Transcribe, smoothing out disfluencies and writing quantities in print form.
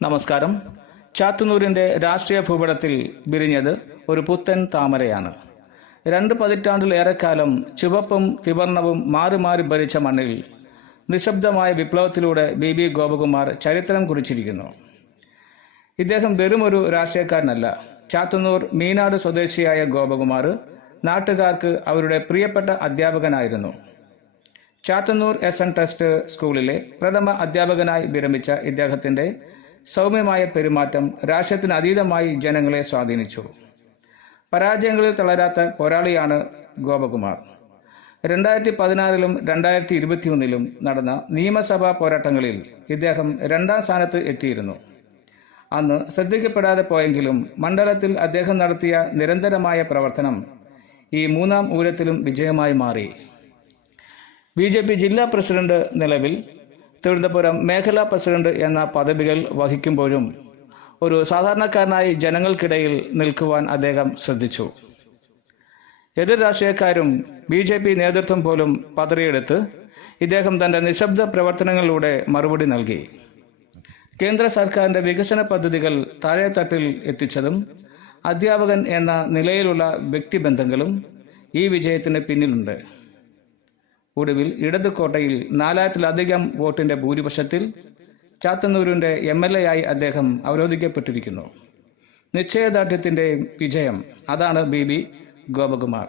നമസ്കാരം. ചാത്തന്നൂരിന്റെ രാഷ്ട്രീയ ഭൂപടത്തിൽ വിരിഞ്ഞത് ഒരു പുത്തൻ താമരയാണ്. 2 പതിറ്റാണ്ടിലേറെക്കാലം ചുവപ്പും തിവർണവും മാറി മാറി ഭരിച്ച മണ്ണിൽ നിശബ്ദമായ വിപ്ലവത്തിലൂടെ ബി ഗോപകുമാർ ചരിത്രം കുറിച്ചിരിക്കുന്നു. ഇദ്ദേഹം വെറുമൊരു രാഷ്ട്രീയക്കാരനല്ല. ചാത്തന്നൂർ മീനാട് സ്വദേശിയായ ഗോപകുമാർ നാട്ടുകാർക്ക് അവരുടെ പ്രിയപ്പെട്ട അധ്യാപകനായിരുന്നു. ചാത്തന്നൂർ SN ടെസ്റ്റ് സ്കൂളിലെ പ്രഥമ അധ്യാപകനായി വിരമിച്ച ഇദ്ദേഹത്തിന്റെ സൗമ്യമായ പെരുമാറ്റം രാഷ്ട്രീയത്തിന് അതീതമായി ജനങ്ങളെ സ്വാധീനിച്ചു. പരാജയങ്ങളിൽ തളരാത്ത പോരാളിയാണ് ഗോപകുമാർ. 2016 2021 നടന്ന നിയമസഭാ പോരാട്ടങ്ങളിൽ ഇദ്ദേഹം 2ാം സ്ഥാനത്ത് എത്തിയിരുന്നു. അന്ന് ശ്രദ്ധിക്കപ്പെടാതെ പോയെങ്കിലും മണ്ഡലത്തിൽ അദ്ദേഹം നടത്തിയ നിരന്തരമായ പ്രവർത്തനം ഈ 3ാം ഊഴത്തിലും വിജയമായി മാറി. BJP ജില്ലാ പ്രസിഡന്റ്, നിലവിൽ തിരുവനന്തപുരം മേഖലാ പ്രസിഡന്റ് എന്ന പദവികൾ വഹിക്കുമ്പോഴും ഒരു സാധാരണക്കാരനായി ജനങ്ങൾക്കിടയിൽ നിൽക്കുവാൻ അദ്ദേഹം ശ്രദ്ധിച്ചു. എതിർ രാഷ്ട്രീയക്കാരും BJP നേതൃത്വം പോലും പതറിയെടുത്ത് ഇദ്ദേഹം തന്റെ നിശബ്ദ പ്രവർത്തനങ്ങളിലൂടെ മറുപടി നൽകി. കേന്ദ്ര സർക്കാരിന്റെ വികസന പദ്ധതികൾ താഴെത്തട്ടിൽ എത്തിച്ചതും അധ്യാപകൻ എന്ന നിലയിലുള്ള വ്യക്തിബന്ധങ്ങളും ഈ വിജയത്തിന് പിന്നിലുണ്ട്. ഒടുവിൽ ഇടതുകോട്ടയിൽ 4000-ലധികം വോട്ടിന്റെ ഭൂരിപക്ഷത്തിൽ ചാത്തന്നൂരിന്റെ MLA ആയി അദ്ദേഹം അവരോധിക്കപ്പെട്ടിരിക്കുന്നു. നിശ്ചയദാർഢ്യത്തിന്റെ വിജയം, അതാണ് ബി ഗോപകുമാർ.